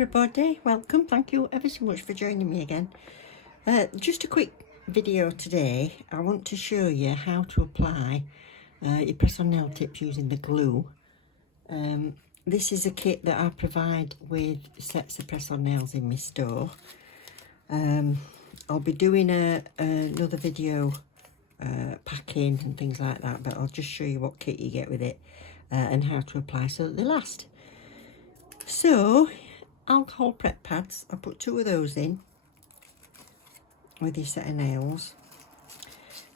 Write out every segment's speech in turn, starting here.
everybody, welcome. Thank you ever so much for joining me again. Just a quick video today. I want to show you how to apply your press on nail tips using the glue. This is a kit that I provide with sets of press on nails in my store. I'll be doing another video packing and things like that, but I'll just show you what kit you get with it and how to apply so that they last. So, alcohol prep pads, I put 2 of those in with your set of nails.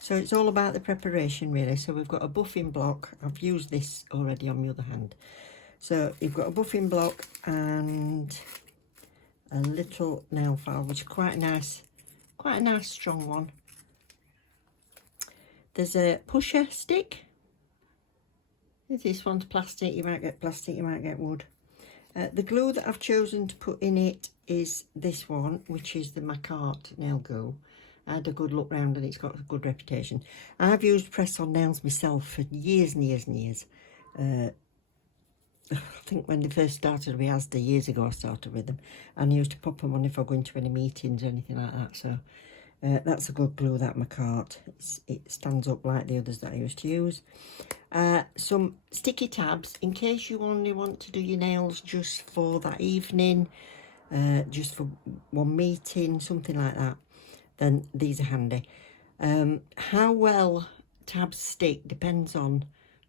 So it's all about the preparation really. So we've got a buffing block. I've used this already on my other hand. So you've got a buffing block and a little nail file, which is quite a nice strong one. There's a pusher stick. This one's plastic, you might get plastic, you might get wood. The glue that I've chosen to put in it is this one, which is the BTArtBox nail glue. I had a good look round and it's got a good reputation. I've used press on nails myself for years and years and years. I think when they first started with Asda years ago, I started with them, and I used to pop them on if I go into any meetings or anything like that. So that's a good glue, that BTArtBox. It stands up like the others that I used to use. Some sticky tabs in case you only want to do your nails just for that evening, just for one meeting, something like that, then these are handy. How well tabs stick depends on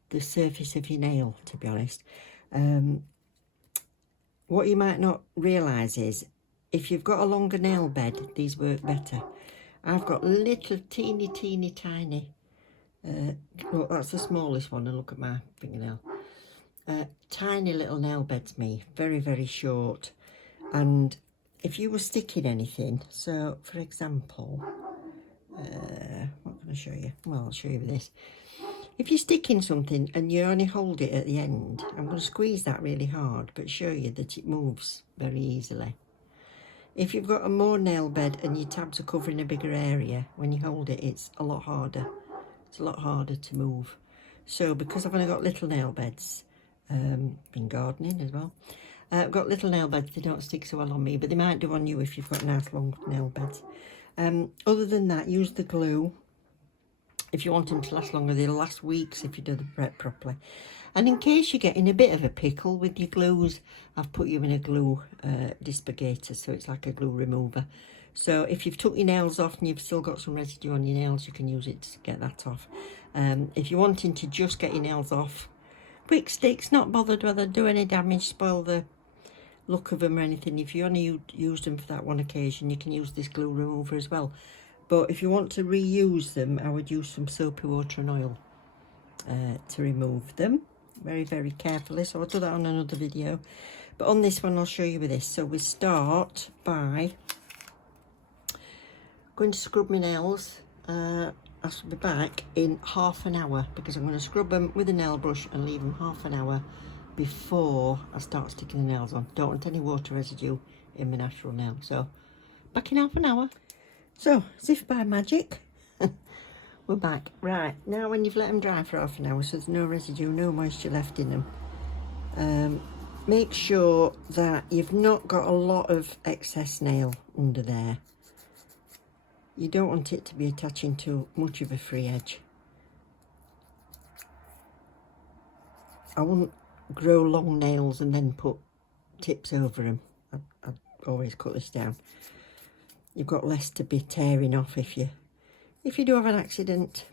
the surface of your nail, to be honest. What you might not realise is if you've got a longer nail bed, these work better. I've got little teeny tiny, look, that's the smallest one, and look at my fingernail. Tiny little nail beds, me, very short. And if you were sticking anything, so for example, what can I show you? Well, I'll show you with this. If you're sticking something and you only hold it at the end, I'm going to squeeze that really hard, but show you that it moves very easily. If you've got a more nail bed and your tabs are covering a bigger area, when you hold it, it's a lot harder. It's a lot harder to move. So because I've only got little nail beds, been gardening as well, I've got little nail beds, they don't stick so well on me, but they might do on you if you've got nice long nail beds. Other than that, use the glue. If you want them to last longer, they'll last weeks if you do the prep properly. And in case you're getting a bit of a pickle with your glues, I've put you in a glue dispurgator, so it's like a glue remover. So if you've took your nails off and you've still got some residue on your nails, you can use it to get that off. If you're wanting to just get your nails off, quick sticks, not bothered whether they do any damage, spoil the look of them or anything. If you only used them for that one occasion, you can use this glue remover as well. But if you want to reuse them, I would use some soapy water and oil to remove them very carefully. So I'll do that on another video, but on this one I'll show you with this. So we start by going to scrub my nails. I shall be back in half an hour because I'm going to scrub them with a nail brush and leave them half an hour before I start sticking the nails on. Don't want any water residue in my natural nail. So back in half an hour. So as if by magic, we're back. Right, now when you've let them dry for half an hour, so there's no residue, no moisture left in them, make sure that you've not got a lot of excess nail under there. You don't want it to be attaching to much of a free edge. I wouldn't grow long nails and then put tips over them. I'd always cut this down. You've got less to be tearing off if you do have an accident.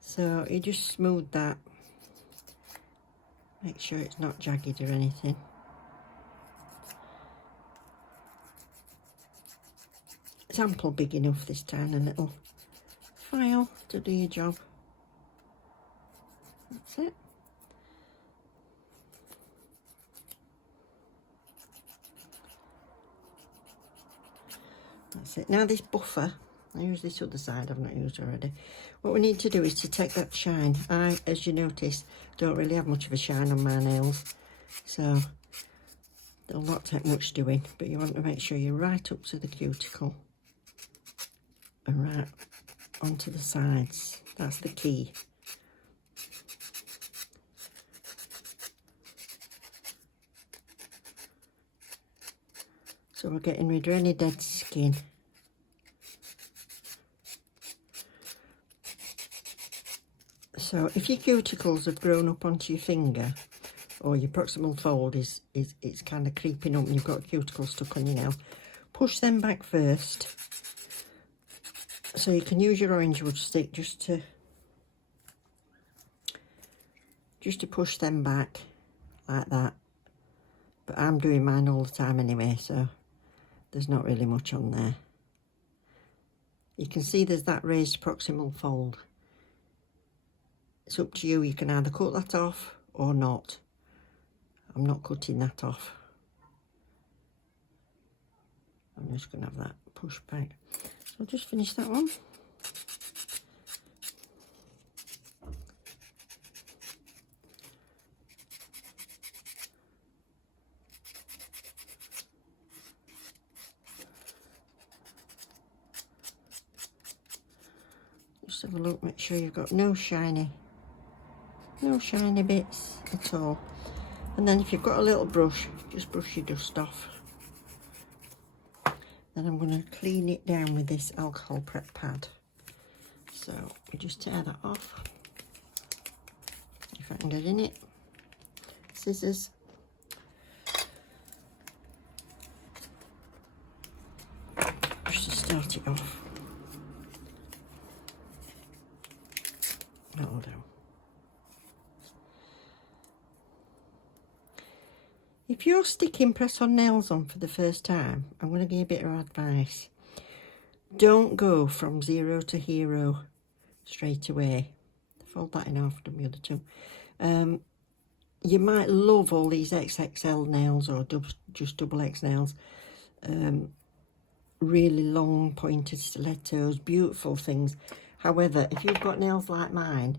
So you just smooth that. Make sure it's not jagged or anything. It's ample big enough this tiny little file to do your job. That's it. That's it. Now this buffer, I use this other side, I've not used already. What we need to do is to take that shine. I, as you notice, don't really have much of a shine on my nails, so they'll not take much doing, but you want to make sure you're right up to the cuticle and right onto the sides. That's the key. So we're getting rid of any dead skin. So if your cuticles have grown up onto your finger, or your proximal fold is it's kind of creeping up and you've got a cuticle stuck on your nail, push them back first. So you can use your orange wood stick just to push them back like that. But I'm doing mine all the time anyway, so there's not really much on there. You can see there's that raised proximal fold. It's up to you, you can either cut that off or not. I'm not cutting that off. I'm just going to have that push back. So I'll just finish that one. Just have a look, make sure you've got no shiny bits at all. And then if you've got a little brush, just brush your dust off. Then I'm going to clean it down with this alcohol prep pad. So we just tear that off. If I can get in it. Scissors. Just to start it off. That'll do. If you're sticking press-on nails on for the first time, I'm going to give you a bit of advice. Don't go from 0 to hero straight away. Fold that in half, done the other two. You might love all these XXL nails or just double X nails. Really long pointed stilettos, beautiful things. However, if you've got nails like mine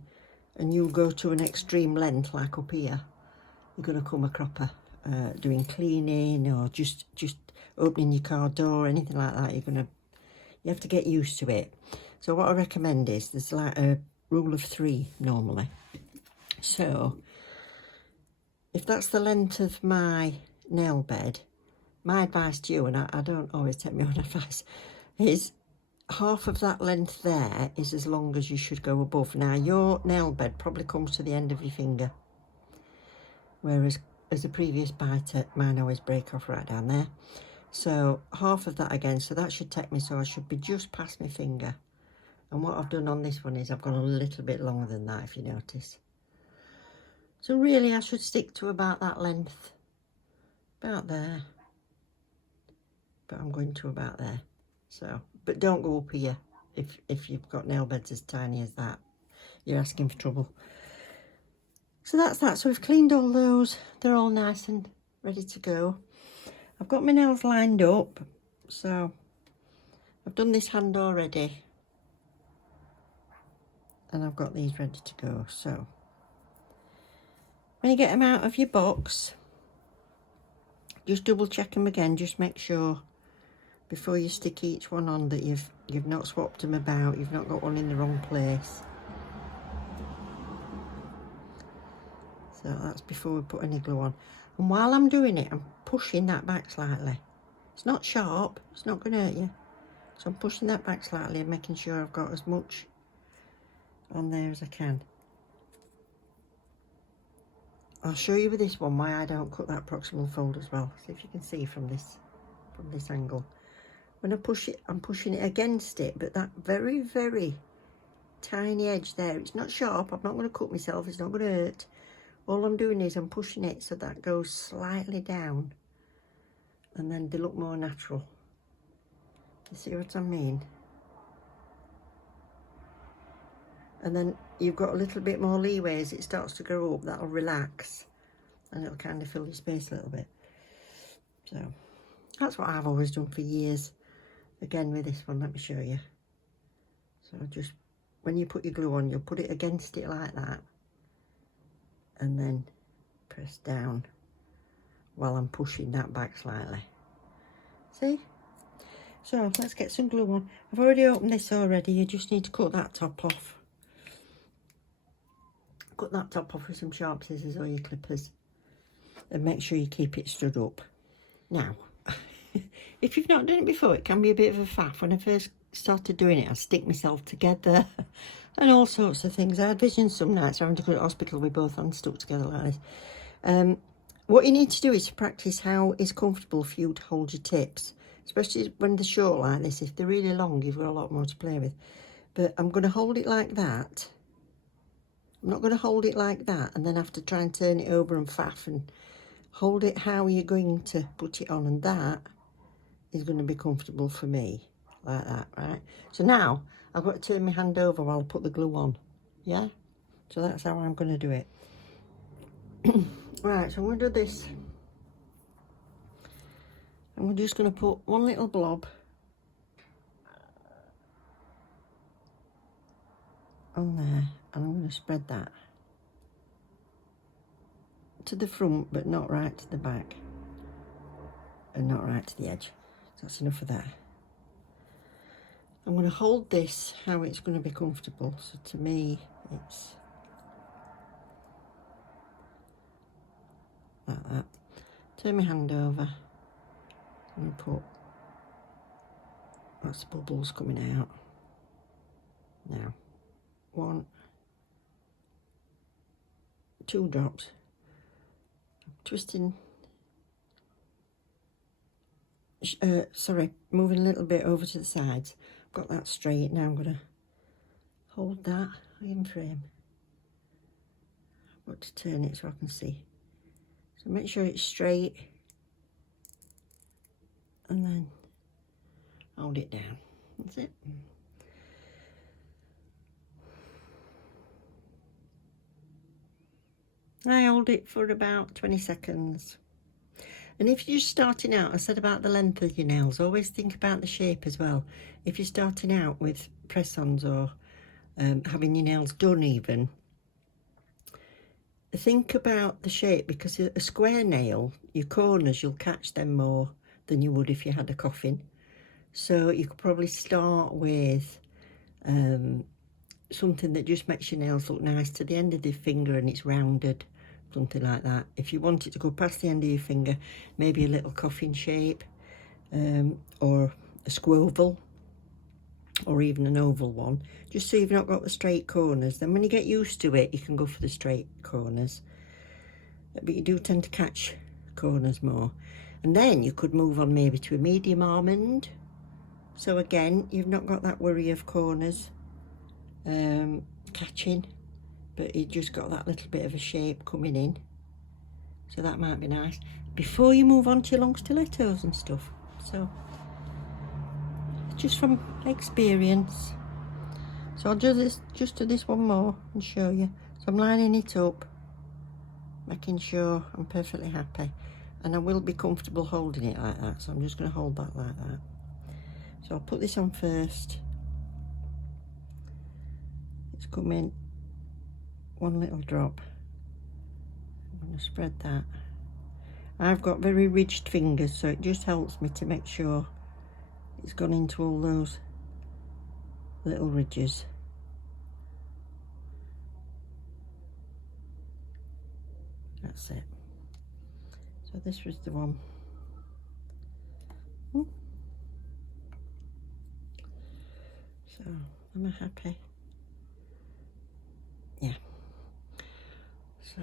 and you go to an extreme length like up here, you're going to come a cropper. Doing cleaning or just opening your car door, anything like that, you have to get used to it. So what I recommend is there's like a rule of 3 normally. So if that's the length of my nail bed, my advice to you, and I don't always take my own advice, is half of that length there is as long as you should go above. Now your nail bed probably comes to the end of your finger, whereas as a previous biter, mine always break off right down there. So half of that again, so that should take me, so I should be just past my finger. And what I've done on this one is I've gone a little bit longer than that, if you notice. So really I should stick to about that length, about there. But I'm going to about there. So, but don't go up here if you've got nail beds as tiny as that. You're asking for trouble. So that's that. So we've cleaned all those. They're all nice and ready to go. I've got my nails lined up. So I've done this hand already. And I've got these ready to go. So when you get them out of your box, just double check them again. Just make sure before you stick each one on that you've not swapped them about. You've not got one in the wrong place. So that's before we put any glue on. And while I'm doing it, I'm pushing that back slightly. It's not sharp, it's not going to hurt you. So I'm pushing that back slightly and making sure I've got as much on there as I can. I'll show you with this one why I don't cut that proximal fold as well. See if you can see from this angle. When I push it, I'm pushing it against it, but that very, very tiny edge there, it's not sharp. I'm not going to cut myself, it's not going to hurt. All I'm doing is I'm pushing it so that goes slightly down and then they look more natural. You see what I mean? And then you've got a little bit more leeway as it starts to grow up. That'll relax and it'll kind of fill your space a little bit. So that's what I've always done for years. Again with this one, let me show you. So just when you put your glue on, you'll put it against it like that. And then press down while I'm pushing that back slightly. See? So let's get some glue on. I've already opened this already. You just need to cut that top off. Cut that top off with some sharp scissors or your clippers. And make sure you keep it stood up. Now, if you've not done it before, it can be a bit of a faff. When I first started doing it, I stick myself together and all sorts of things. I had visions some nights having to go to hospital with both hands stuck together like this. What you need to do is to practice how it's comfortable for you to hold your tips, especially when they're short like this. If they're really long, you've got a lot more to play with. But I'm going to hold it like that. I'm not going to hold it like that and then have to try and turn it over and faff, and hold it how you're going to put it on, and that is going to be comfortable for me, like that, right? So now I've got to turn my hand over while I put the glue on, yeah? So that's how I'm going to do it. Right, so I'm going to do this. I'm just going to put one little blob on there, and I'm going to spread that to the front, but not right to the back, and not right to the edge. So that's enough of that. I'm going to hold this how it's going to be comfortable. So to me, it's like that. Turn my hand over. I'm going to put, that's the bubbles coming out. Now, 1, 2 drops. Twisting, sorry, moving a little bit over to the sides. Got that straight. Now I'm going to hold that in frame. I've got to turn it so I can see. So make sure it's straight, and then hold it down. That's it. I hold it for about 20 seconds. And if you're just starting out, I said about the length of your nails, always think about the shape as well. If you're starting out with press-ons or having your nails done even, think about the shape, because a square nail, your corners, you'll catch them more than you would if you had a coffin. So you could probably start with something that just makes your nails look nice to the end of the finger and it's rounded, something like that. If you want it to go past the end of your finger, maybe a little coffin shape, or a squoval, or even an oval one, just so you've not got the straight corners. Then when you get used to it, you can go for the straight corners, but you do tend to catch corners more. And then you could move on maybe to a medium almond. So again, you've not got that worry of corners catching, but you just got that little bit of a shape coming in. So that might be nice before you move on to your long stilettos and stuff. So just from experience. So I'll do this, just do this one more and show you. So I'm lining it up, making sure I'm perfectly happy, and I will be comfortable holding it like that. So I'm just going to hold that like that. So I'll put this on first. It's coming one little drop. I'm going to spread that. I've got very ridged fingers, so it just helps me to make sure it's gone into all those little ridges. That's it. So this was the one. So am I happy? Yeah. So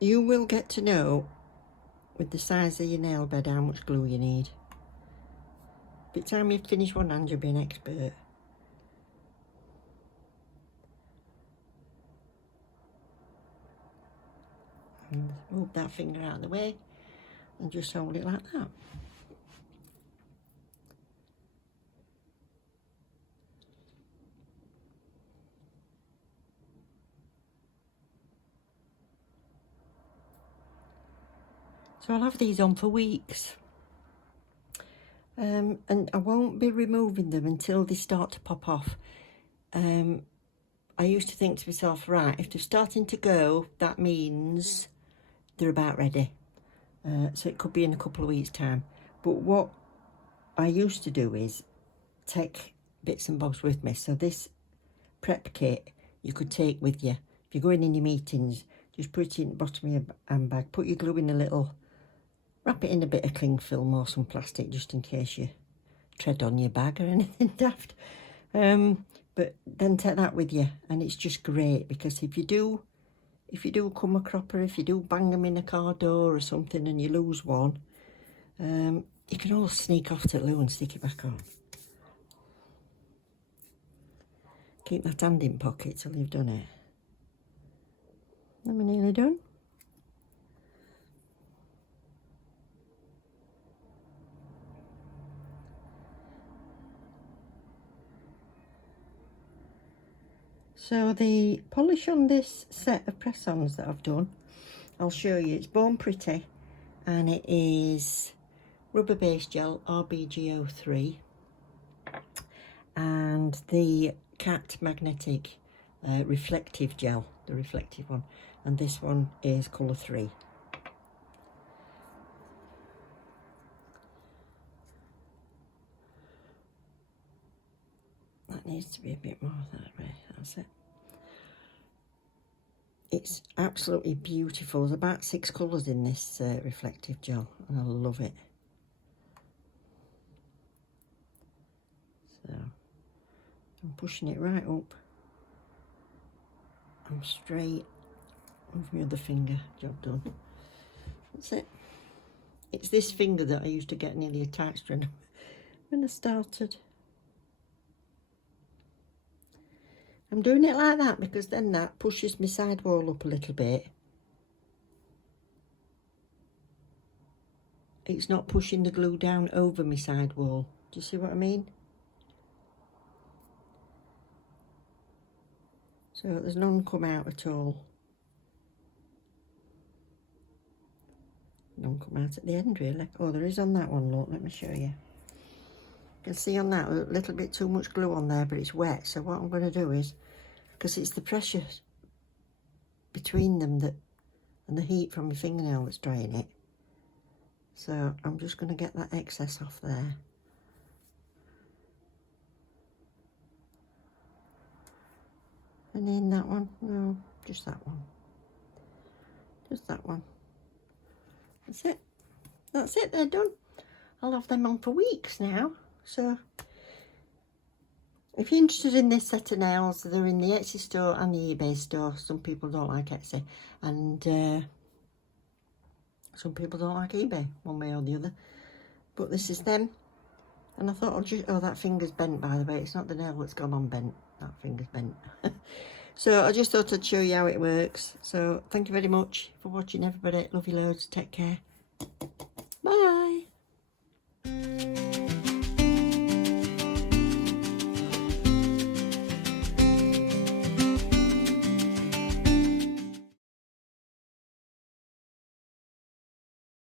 you will get to know with the size of your nail bed how much glue you need. By the time you've finished one hand, you'll be an expert. And move that finger out of the way and just hold it like that. So I'll have these on for weeks. And I won't be removing them until they start to pop off. I used to think to myself, right, if they're starting to go, that means they're about ready. So it could be in a couple of weeks' time. But what I used to do is take bits and bobs with me. So this prep kit you could take with you. If you're going in your meetings, just put it in the bottom of your handbag. Put your glue in a little Wrap it in a bit of cling film or some plastic just in case you tread on your bag or anything daft. But then take that with you, and it's just great because if you do come a cropper, if you do bang them in a car door or something and you lose one, you can all sneak off to the loo and stick it back on. Keep that hand in pocket till you've done it. Am I nearly done? So the polish on this set of press-ons that I've done, I'll show you. It's Born Pretty, and it is rubber base gel RBGO3 and the cat magnetic reflective gel, the reflective one, and this one is colour 3. That needs to be a bit more that way. That's it. It's absolutely beautiful. There's about 6 colours in this reflective gel, and I love it. So I'm pushing it right up. I'm straight with my other finger. Job done. That's it. It's this finger that I used to get nearly attached when I started. I'm doing it like that because then that pushes my sidewall up a little bit. It's not pushing the glue down over my sidewall. Do you see what I mean? So there's none come out at all. None come out at the end really. Oh, there is on that one, look, let me show you. You can see on that a little bit too much glue on there, but it's wet. So what I'm going to do is, because it's the pressure between them that and the heat from my fingernail that's drying it. So I'm just going to get that excess off there. And then that one, no, just that one. Just that one. That's it. That's it, they're done. I'll have them on for weeks now. So if you're interested in this set of nails, they're in the Etsy store and the eBay store. Some people don't like Etsy, and some people don't like eBay, one way or the other. But this is them. And I thought I'll just, oh, that finger's bent, by the way. It's not the nail that's gone on bent. That finger's bent. So I just thought I'd show you how it works. So thank you very much for watching, everybody. Love you loads. Take care.